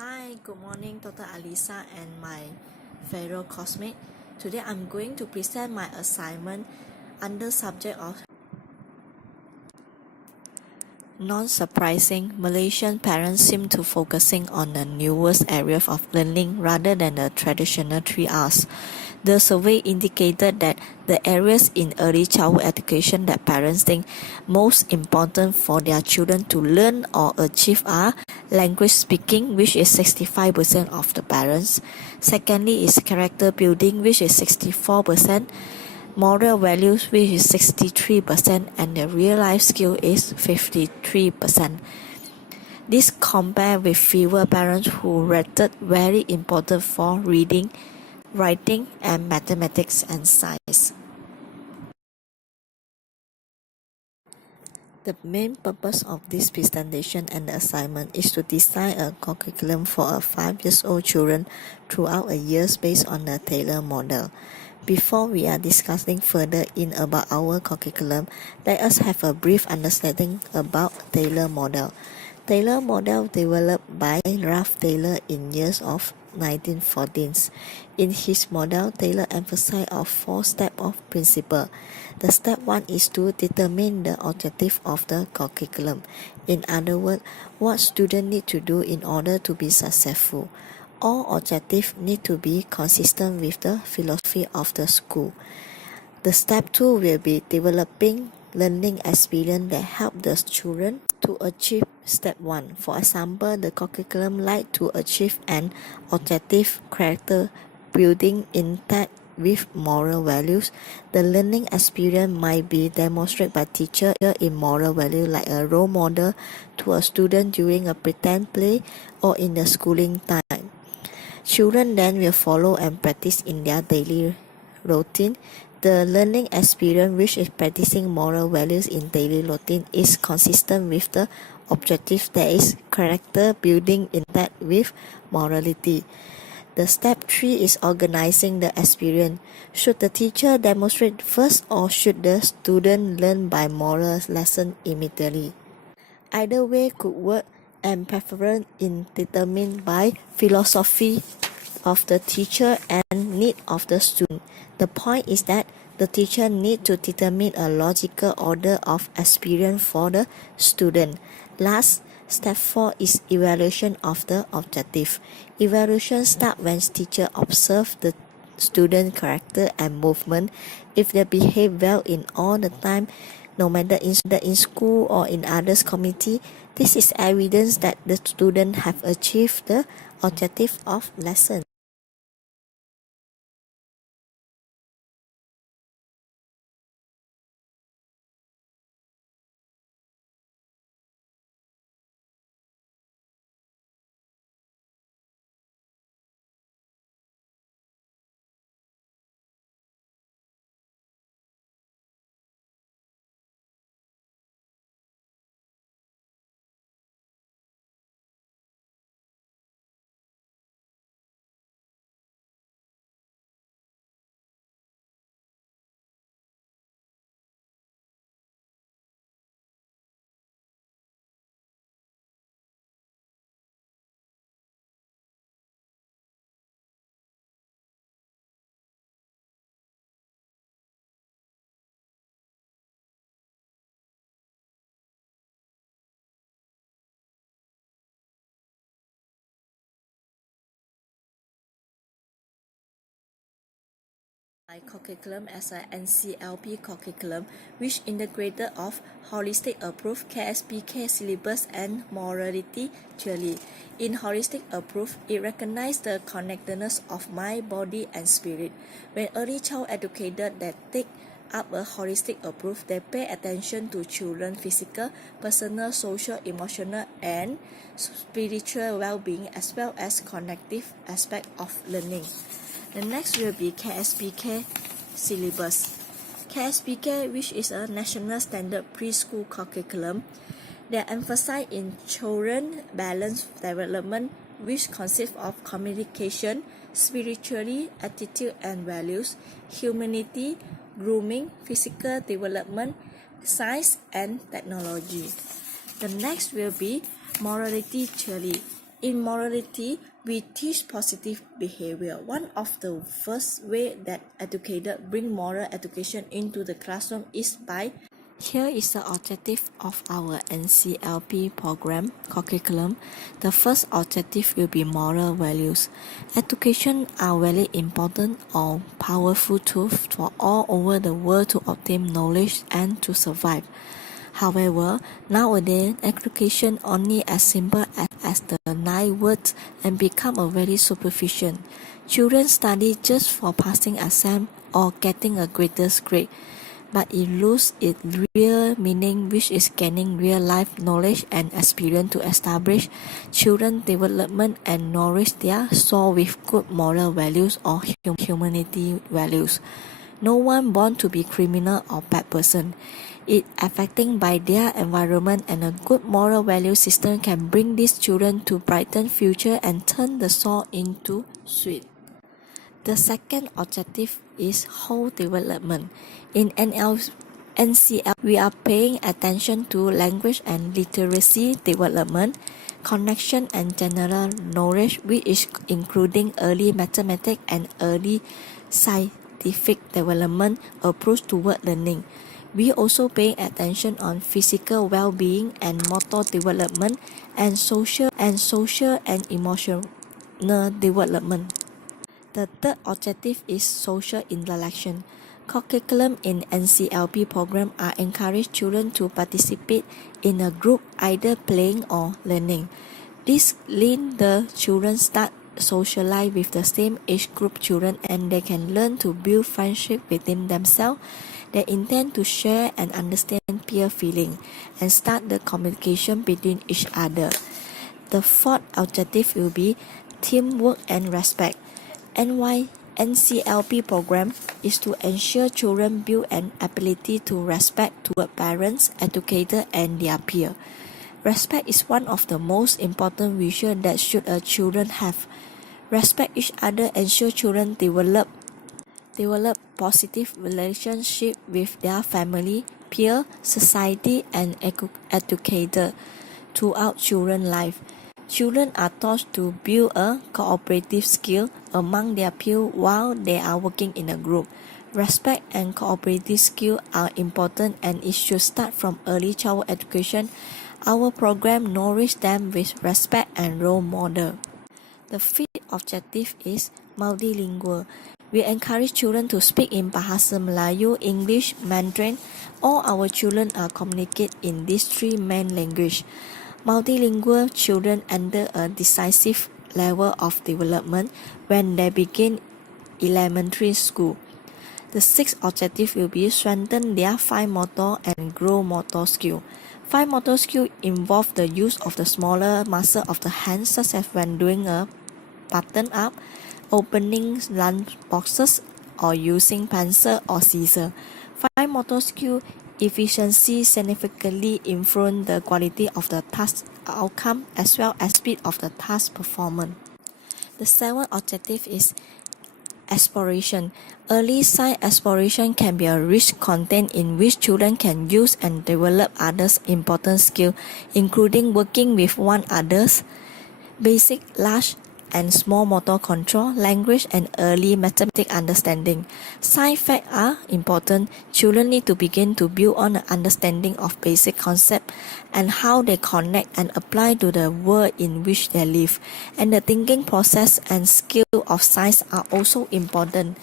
Hi, good morning, Dr. Alisa and my fellow classmate. Today I'm going to present my assignment under subject of non-surprising. Malaysian parents seem to focusing on the newest area of learning rather than the traditional 3Rs. The survey indicated that the areas in early childhood education that parents think most important for their children to learn or achieve are language speaking, which is 65% of the parents. Secondly is character building, which is 64%. Moral values, which is 63%, and the real life skill is 53%. This compared with fewer parents who rated very important for reading, writing, and mathematics and science. The main purpose of this presentation and the assignment is to design a curriculum for a 5-year-old children throughout a year based on the Taylor model. Before we are discussing further in about our curriculum, let us have a brief understanding about Taylor model. Taylor model developed by Ralph Taylor in years of 1914. In his model, Taylor emphasized on 4 steps of principle. The step 1 is to determine the objective of the curriculum. In other words, what students need to do in order to be successful. All objectives need to be consistent with the philosophy of the school. The step 2 will be developing learning experience that help the children to achieve step 1. For example, the curriculum like to achieve an objective character building intact with moral values. The learning experience might be demonstrated by teacher in moral value like a role model to a student during a pretend play or in the schooling time. Children then will follow and practice in their daily routine. The learning experience, which is practicing moral values in daily routine, is consistent with the objective that is character building intact with morality. The step 3 is organizing the experience. Should the teacher demonstrate first or should the student learn by moral lesson immediately? Either way could work, and preference is determined by philosophy of the teacher and need of the student. The point is that the teacher needs to determine a logical order of experience for the student. Last, step 4 is evaluation of the objective. Evaluation starts when teacher observe the student character and movement. If they behave well in all the time, no matter in school or in others community, this is evidence that the student have achieved the objective of lesson. My curriculum as a NCLP curriculum, which integrated of holistic approach, KSPK syllabus, and morality theory. In holistic approach, it recognizes the connectedness of mind, body, and spirit. When early child educated that take up a holistic approach, they pay attention to children's physical, personal, social, emotional, and spiritual well-being as well as cognitive aspect of learning. The next will be KSPK syllabus. KSPK, which is a national standard preschool curriculum, they emphasize in children balanced development, which consists of communication, spirituality, attitude and values, humanity, grooming, physical development, science and technology. The next will be morality theory. In morality, we teach positive behavior. One of the first way that educators bring moral education into the classroom is by. Here is the objective of our NCLP program curriculum. The first objective will be moral values. Education are very important or powerful tools for all over the world to obtain knowledge and to survive. However, nowadays, education only as simple as the 9 words and become a very superficial. Children study just for passing exam or getting a greatest grade, but it loses its real meaning, which is gaining real life knowledge and experience to establish children's development and nourish their soul with good moral values or humanity values. No one born to be criminal or bad person. It affecting by their environment, and a good moral value system can bring these children to brighten future and turn the soul into sweet. The second objective is whole development. In NCL, we are paying attention to language and literacy development, connection and general knowledge, which is including early mathematics and early scientific development approach toward learning. We also pay attention on physical well-being and motor development and social and emotional development. The third objective is social interaction. Curriculum in NCLP program are encourage children to participate in a group, either playing or learning. This lead the children start socialize with the same age group children, and they can learn to build friendship within themselves. They intend to share and understand peer feeling and start the communication between each other. The fourth objective will be teamwork and respect. NCLP program is to ensure children build an ability to respect toward parents, educators, and their peers. Respect is one of the most important virtues that should a children have. Respect each other ensure children develop positive relationship with their family, peer, society, and educator throughout children's life. Children are taught to build a cooperative skill among their peers while they are working in a group. Respect and cooperative skills are important, and it should start from early childhood education. Our program nourishes them with respect and role model. The fifth objective is multilingual. We encourage children to speak in Bahasa Melayu, English, Mandarin. All our children are communicate in these three main languages. Multilingual children enter a decisive level of development when they begin elementary school. The sixth objective will be strengthen their fine motor and grow motor skill. Fine motor skill involve the use of the smaller muscle of the hand, such as when doing a button up, opening lunch boxes, or using pencil or scissors. Fine motor skill efficiency significantly influence the quality of the task outcome as well as speed of the task performance. The seventh objective is exploration. Early science exploration can be a rich content in which children can use and develop others' important skills, including working with one others, basic, large, and small motor control, language, and early mathematical understanding. Science facts are important. Children need to begin to build on an understanding of basic concepts and how they connect and apply to the world in which they live. And the thinking process and skill of science are also important.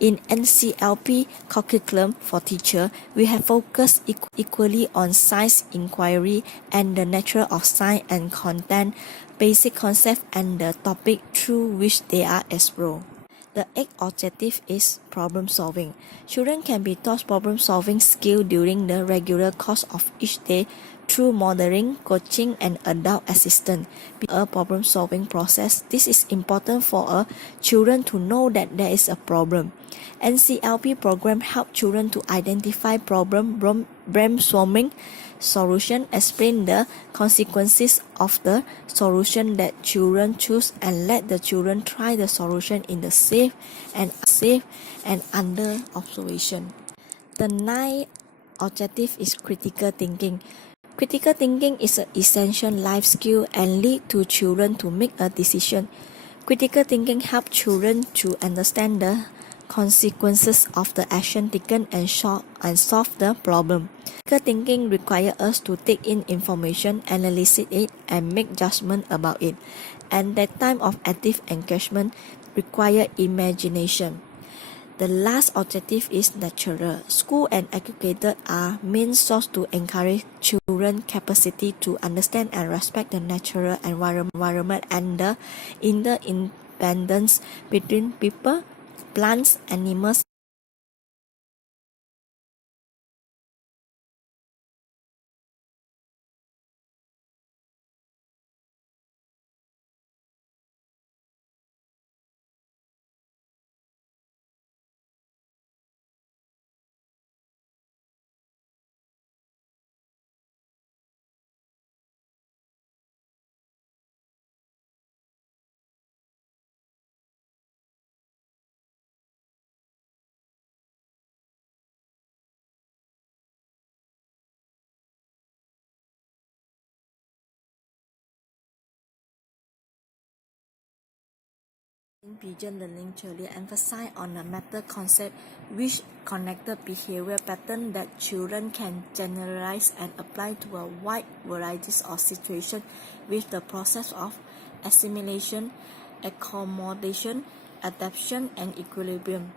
In NCLP curriculum for teachers, we have focused equally on science inquiry and the nature of science and content, basic concept, and the topic through which they are explored. The eighth objective is problem solving. Children can be taught problem solving skill during the regular course of each day through modeling, coaching, and adult assistance. A problem solving process. This is important for children to know that there is a problem. NCLP program help children to identify problem, brainstorming solution, explain the consequences of the solution that children choose, and let the children try the solution in the safe and under observation. The ninth objective is critical thinking. Critical thinking is an essential life skill and lead to children to make a decision. Critical thinking helps children to understand the consequences of the action taken and solve the problem. Critical thinking requires us to take in information, analyze it, and make judgment about it. And that time of active engagement requires imagination. The last objective is natural. School and educators are main source to encourage children's capacity to understand and respect the natural environment and the interdependence between people, plants, animals. Pigeon learning theory emphasize on a meta concept which connected behavior pattern that children can generalize and apply to a wide variety of situations with the process of assimilation, accommodation, adaptation, and equilibrium.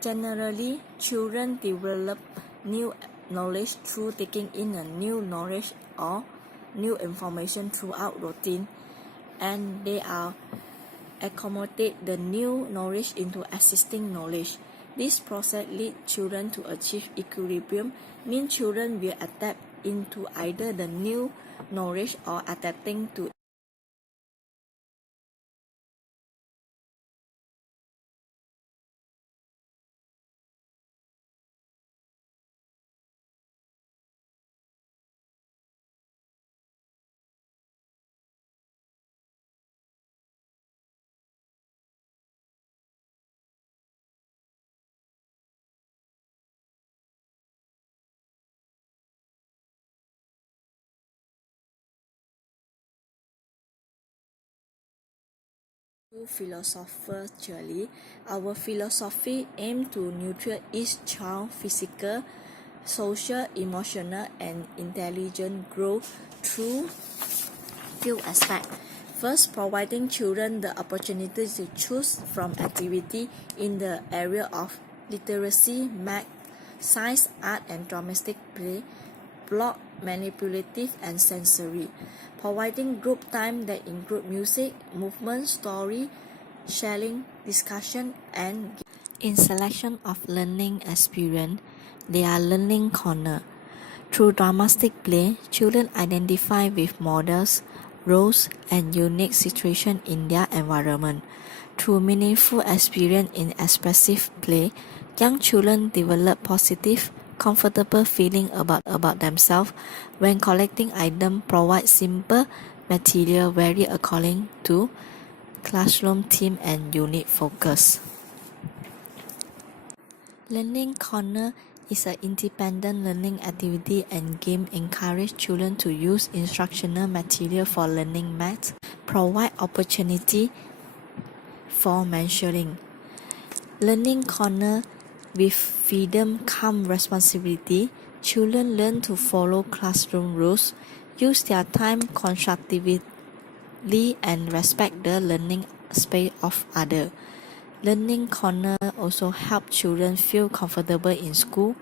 Generally, children develop new knowledge through taking in a new knowledge or new information throughout routine, and they are accommodate the new knowledge into existing knowledge. This process leads children to achieve equilibrium, means children will adapt into either the new knowledge or adapting to philosophically. Our philosophy aims to nurture each child's physical, social, emotional, and intelligent growth through few aspects. First, providing children the opportunity to choose from activity in the area of literacy, math, science, art, and dramatic play, plot, manipulative, and sensory. Providing group time that include music, movement, story, sharing, discussion, and in selection of learning experience, they are learning corner. Through dramatic play, children identify with models, roles, and unique situations in their environment. Through meaningful experience in expressive play, young children develop positive, comfortable feeling about themselves. When collecting items, provide simple material vary according to classroom theme and unit focus. Learning Corner is an independent learning activity and game encourage children to use instructional material for learning math, provide opportunity for mentoring. Learning Corner with freedom come responsibility. Children learn to follow classroom rules, use their time constructively, and respect the learning space of others. Learning Corner also help children feel comfortable in school,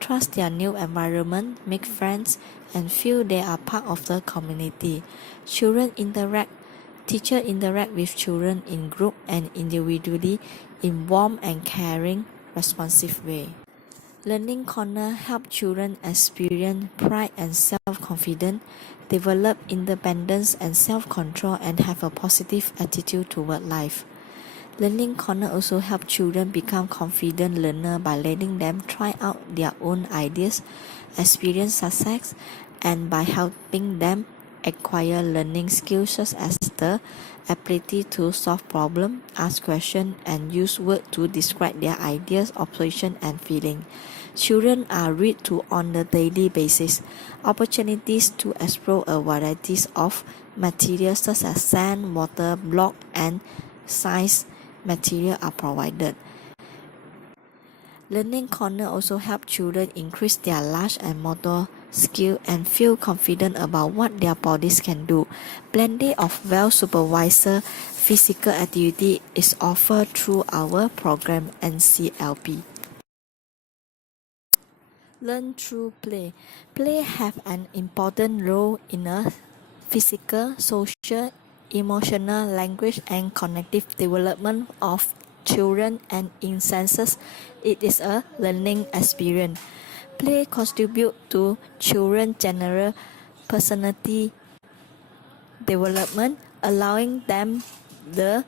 trust their new environment, make friends, and feel they are part of the community. Teachers interact with children in group and individually in warm and caring, responsive way. Learning Corner help children experience pride and self-confidence, develop independence and self-control, and have a positive attitude toward life. Learning Corner also help children become confident learners by letting them try out their own ideas, experience success, and by helping them acquire learning skills such as the ability to solve problems, ask questions, and use words to describe their ideas, observation, and feeling. Children are read to on a daily basis. Opportunities to explore a variety of materials such as sand, water, block, and science material are provided. Learning corner also help children increase their large and motor skill and feel confident about what their bodies can do. Plenty of well-supervised physical activity is offered through our program NCLP. Learn through play. Play have an important role in a physical, social, emotional, language, and cognitive development of children, and in senses, it is a learning experience. Play contribute to children's general personality development, allowing them the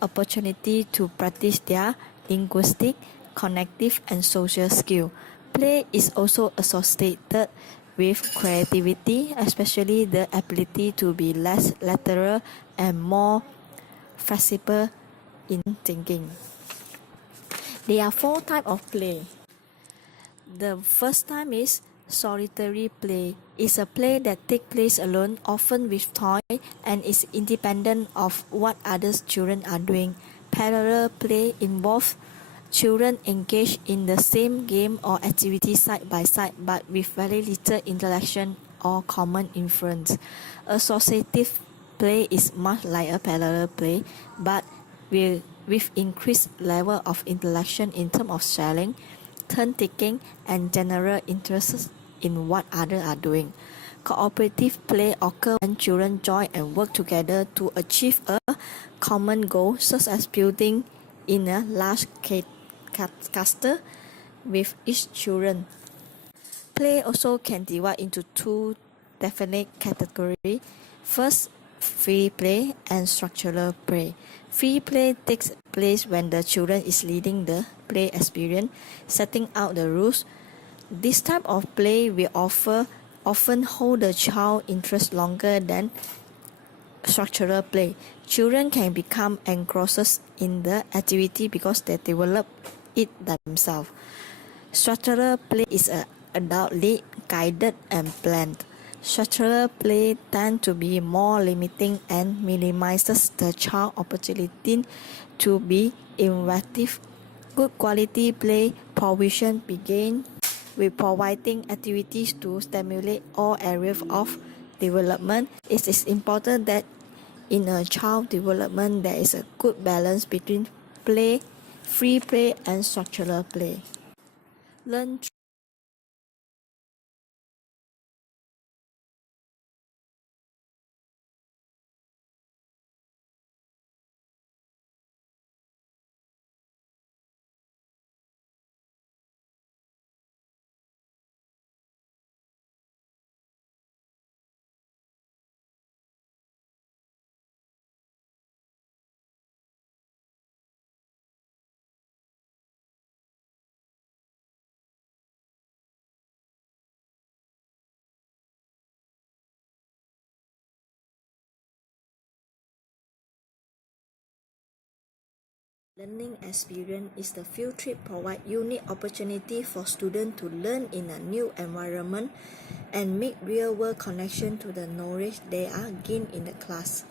opportunity to practice their linguistic, cognitive, and social skill. Play is also associated with creativity, especially the ability to be less lateral and more flexible in thinking. There are four types of play. The first time is solitary play. It's a play that takes place alone, often with toy, and is independent of what other children are doing. Parallel play involves children engaged in the same game or activity side by side, but with very little interaction or common influence. Associative play is much like a parallel play, but with increased level of interaction in terms of sharing, turn taking, and general interest in what others are doing. Cooperative play occurs when children join and work together to achieve a common goal, such as building in a large castle with each children. Play also can divide into two definite categories. First, free play and structural play. Free play takes place when the children is leading the play experience, setting out the rules. This type of play will often hold the child interest longer than structural play. Children can become engrossed in the activity because they develop it themselves. Structural play is adultly guided and planned. Structural play tends to be more limiting and minimizes the child opportunity to be innovative. Good quality play provision begin with providing activities to stimulate all areas of development. It is important that in a child development there is a good balance between play, free play, and structural play. Learn Learning experience is the field trip provide unique opportunity for students to learn in a new environment and make real-world connection to the knowledge they are gained in the class.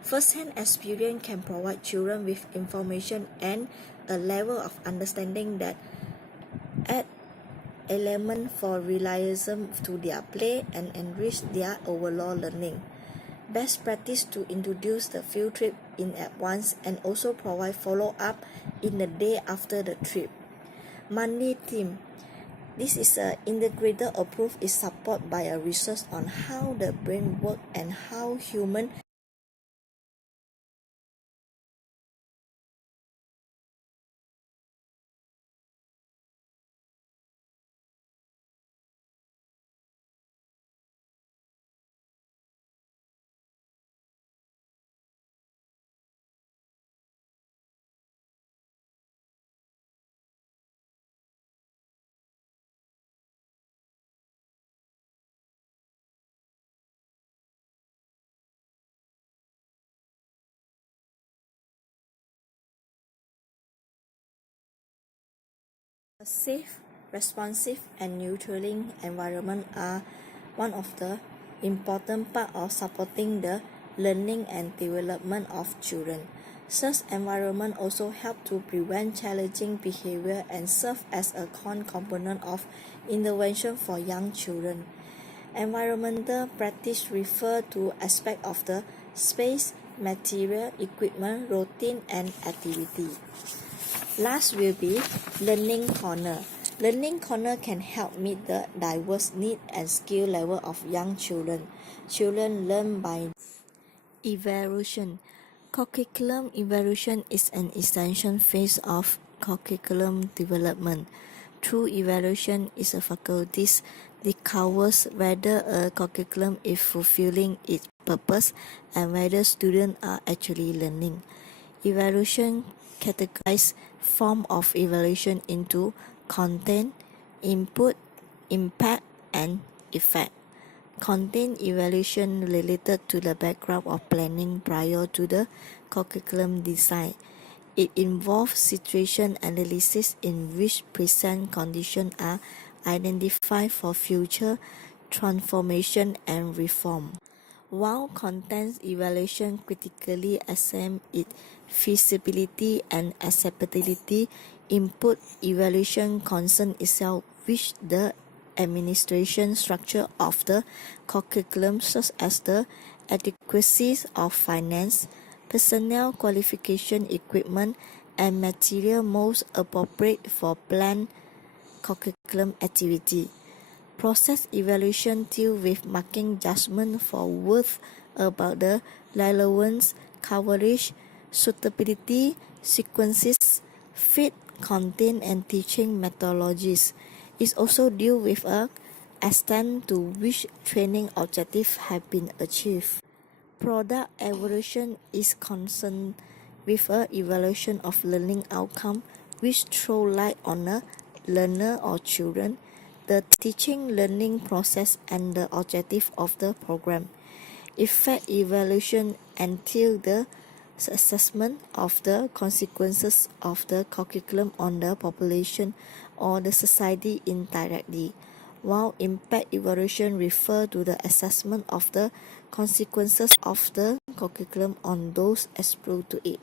First-hand experience can provide children with information and a level of understanding that add element for realism to their play and enrich their overall learning. Best practice to introduce the field trip in advance and also provide follow-up in the day after the trip. Monthly theme. This is an integrated approach is supported by a research on how the brain works and how human a safe responsive and nurturing environment are one of the important part of supporting the learning and development of children. Such environment also help to prevent challenging behavior and serve as a core component of intervention for young children. Environmental practice refer to aspects of the space, material, equipment, routine, and activity. Last will be Learning Corner. Learning Corner can help meet the diverse needs and skill level of young children. Children learn by evaluation. Curriculum evaluation is an essential phase of curriculum development. Through evaluation is a faculty that covers whether a curriculum is fulfilling its purpose and whether students are actually learning. Evaluation categorizes form of evaluation into content, input, impact, and effect. Content evaluation related to the background of planning prior to the curriculum design. It involves situation analysis in which present conditions are identified for future transformation and reform. While content evaluation critically examines its feasibility and acceptability, input evaluation concerns itself with the administration structure of the curriculum, such as the adequacy of finance, personnel qualification, equipment, and material most appropriate for planned curriculum activity. Process evaluation deals with making judgment for worth about the relevance, coverage, suitability, sequences, fit, content, and teaching methodologies. It also deals with a extent to which training objectives have been achieved. Product evaluation is concerned with an evaluation of learning outcome which throw light on a learner or children, the teaching learning process, and the objective of the program. Effect evaluation entails the assessment of the consequences of the curriculum on the population or the society indirectly, while impact evaluation refers to the assessment of the consequences of the curriculum on those exposed to it.